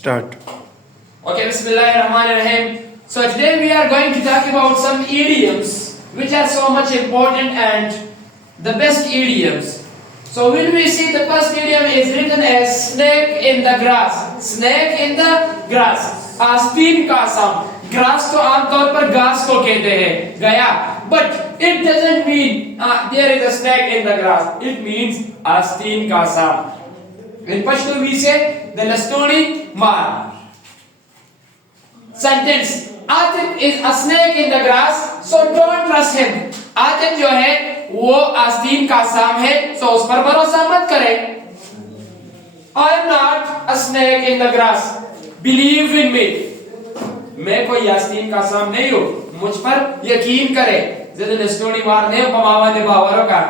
Start. Okay, Bismillahirrahmanirrahim. So today we are going to talk about some idioms which are so much important and the best idioms. So when we see the first idiom is written as snake in the grass. Snake in the grass. आस्तीन का साम. Grass तो आमतौर पर घास को कहते हैं, गया. But it doesn't mean there is a snake in the grass. It means आस्तीन का साम. In Pashto we say the Lastoni Mar. Sentence. Atif is a snake in the grass, so don't trust him. Atif जो है वो आस्तीन का साम है, so उस पर भरोसा मत करें. I am not a snake in the grass. Believe in me. मैं कोई आस्तीन का साम नहीं हूँ. मुझ पर यकीन करें. ज़िंदगी स्टोरी मारने पमावा ने बावरों का.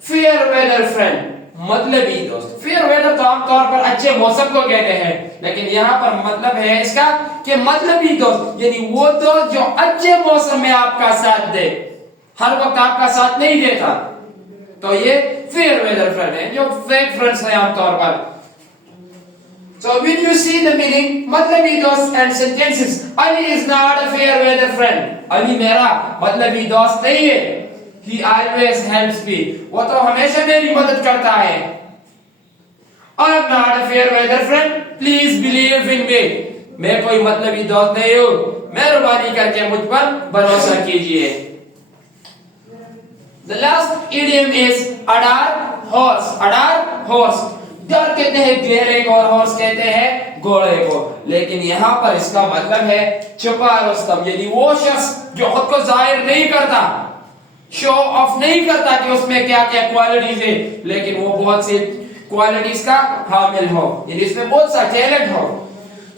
Fair weather friend. मतलबी दोस्त. फेयर वेदर तो आमतौर पर अच्छे मौसम को कहते हैं, लेकिन यहाँ पर मतलब है इसका कि मतलबी दोस्त यानी वो दोस्त जो अच्छे मौसम में आपका साथ दे, हर वक्त आपका साथ नहीं देता, तो ये फेयर वेदर फ्रेंड है. जो फेक फ्रेंड्स हैं आमतौर पर. So when you see the meaning मतलबी दोस्त and sentences, Ali is not a fair weather friend. Ali मेरा मतलबी दोस्त नहीं है. He always helps me. वो तो हमेशा मेरी मदद करता है. I am not a fair weather friend. Please believe in me. मैं कोई मतलबी दोस्त नहीं हूँ. मेहरबानी करके मुझ पर भरोसा कीजिए. The last idiom is adar horse. Adar horse. डर कहते हैं गहरे को और हॉर्स कहते हैं घोड़े को, लेकिन यहाँ पर इसका मतलब है छुपा रुस्तम, यानी वो शख्स जो खुद को जाहिर नहीं करता, शो ऑफ नहीं करता कि उसमें क्या क्या क्वालिटीज है, लेकिन वो बहुत सी क्वालिटीज का हामिल हो, यानी इसमें बहुत सा टैलेंट हो.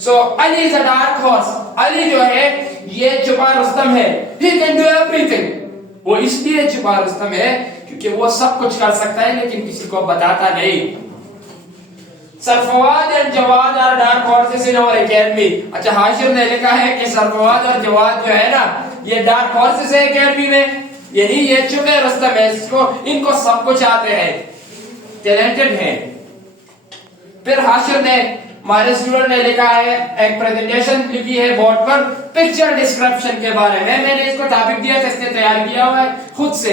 So Ali is a dark horse. Ali जो है ये छुपा रुस्तम है. He can do everything. वो इसलिए छुपा रुस्तम है क्योंकि वो सब कुछ कर सकता है लेकिन किसी को बताता नहीं. सरफवाद and Jawad are dark horses in our academy. अच्छा, हाशिर ने लिखा है कि सरफवाद और जवाद जो है ना ये डार्क हॉर्सेस है एकेडमी में, यानी ये छुपे रुस्तम है. इनको सब कुछ आते हैं, टैलेंटेड हैं. फिर हाशिर ने, हमारे स्टूडेंट ने लिखा है, एक प्रेजेंटेशन लिखी है बोर्ड पर पिक्चर डिस्क्रिप्शन के बारे में. मैंने इसको टॉपिक दिया था, इसने तैयार किया हुआ है खुद से.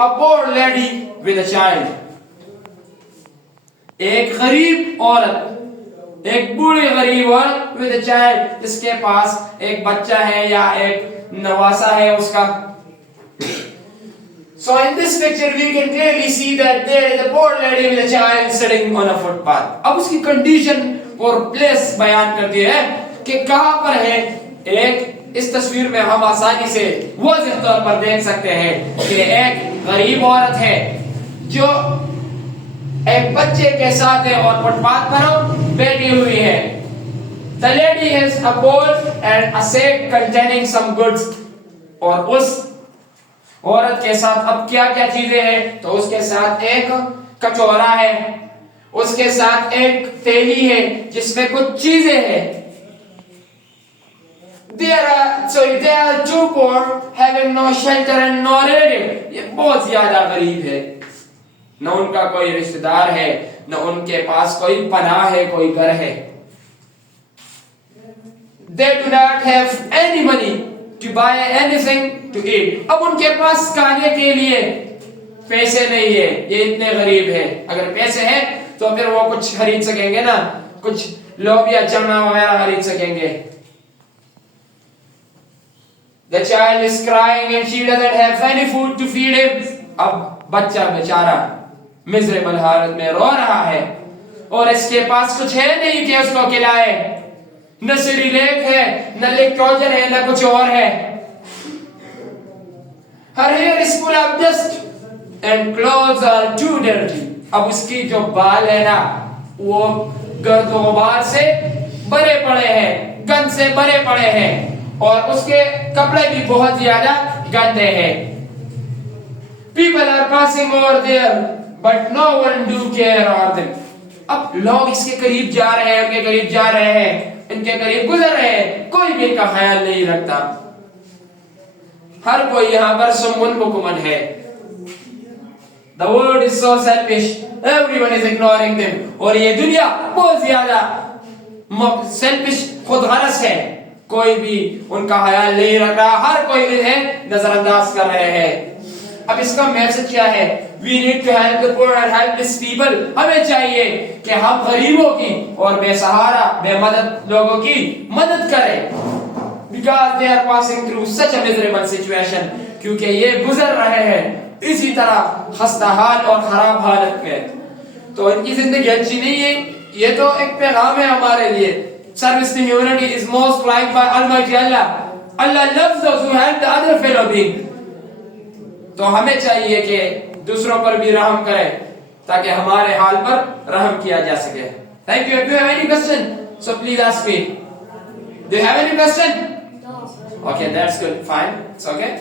अ पोर लेडी विद अ चाइल्ड. एक गरीब औरत, एक बूढ़ी गरीब औरत विद अ चाइल्ड, जिसके पास एक बच्चा है या एक नवासा है उसका. So in this picture we can clearly see that there is a poor lady with a child sitting on a footpath. अब उसकी कंडीशन और प्लेस बयान करती है कि कहां पर है. एक इस तस्वीर में हम आसानी से वाज़ेह तौर पर देख सकते हैं कि एक गरीब औरत है जो एक बच्चे के साथ है और फुटपाथ पर बैठी हुई है. The lady has a bowl and a sack containing some goods. और उस औरत के साथ अब क्या क्या चीजें हैं, तो उसके साथ एक कटोरा है, उसके साथ एक थैली है जिसमें कुछ चीजें हैं. They are too poor, having no shelter and no relative. ये बहुत ज्यादा गरीब है, न उनका कोई रिश्तेदार है, न उनके पास कोई पनाह है, कोई घर है. They do not have any money to buy anything to eat. अब उनके पास खाने के लिए पैसे नहीं है, ये इतने गरीब है. अगर पैसे हैं तो फिर वो कुछ खरीद सकेंगे ना, कुछ लोबिया चना वगैरह खरीद सकेंगे. The child is crying and she doesn't have any food to feed him. अब बच्चा बेचारा मिजरेबल हालत में रो रहा है और इसके पास कुछ है नहीं कि उसको खिलाए. न सिरिलेक है, न लेक्टोजन है, न कुछ और है. Her hair is full of dust and clothes are too dirty. अब उसकी जो बाल है ना वो गर्द गुबार से भरे पड़े हैं, गंद से भरे पड़े हैं, और उसके कपड़े भी बहुत ज्यादा गंदे हैं. People are passing over there but no one do care of them. अब लोग इसके करीब जा रहे हैं, उनके करीब जा रहे हैं, इनके करीब गुजर रहे हैं, कोई भी इनका ख्याल नहीं रखता. हर कोई यहाँ पर सुमन बुकमन है. The world is so selfish. Everyone is ignoring them. اور یہ دنیا بہت زیادہ selfish خود غرض ہے. کوئی بھی ان کا خیال نہیں رکھ رہا. ہر کوئی انہیں نظر انداز کر رہے ہیں. اب اس کا میسج کیا ہے؟ We need to help the poor and helpless people. ہمیں چاہیے کہ ہم غریبوں کی اور بے سہارا بے مدد لوگوں کی مدد کریں. Because they are passing through such a miserable situation. کیونکہ یہ گزر رہے ہیں اسی طرح خستہ حال اور خراب حالت میں. تو ان کی زندگی اچھی نہیں ہے. یہ تو ایک پیغام ہے ہمارے لیے. Service to humanity is most liked by Almighty Allah. Allah loves those who help the other fellow being. تو ہمیں چاہیے کہ دوسروں پر بھی رحم کریں تاکہ ہمارے حال پر رحم کیا جا سکے. Thank you. If you have any question, so please ask me. Do you have any question? Okay, that's good. Fine. It's okay.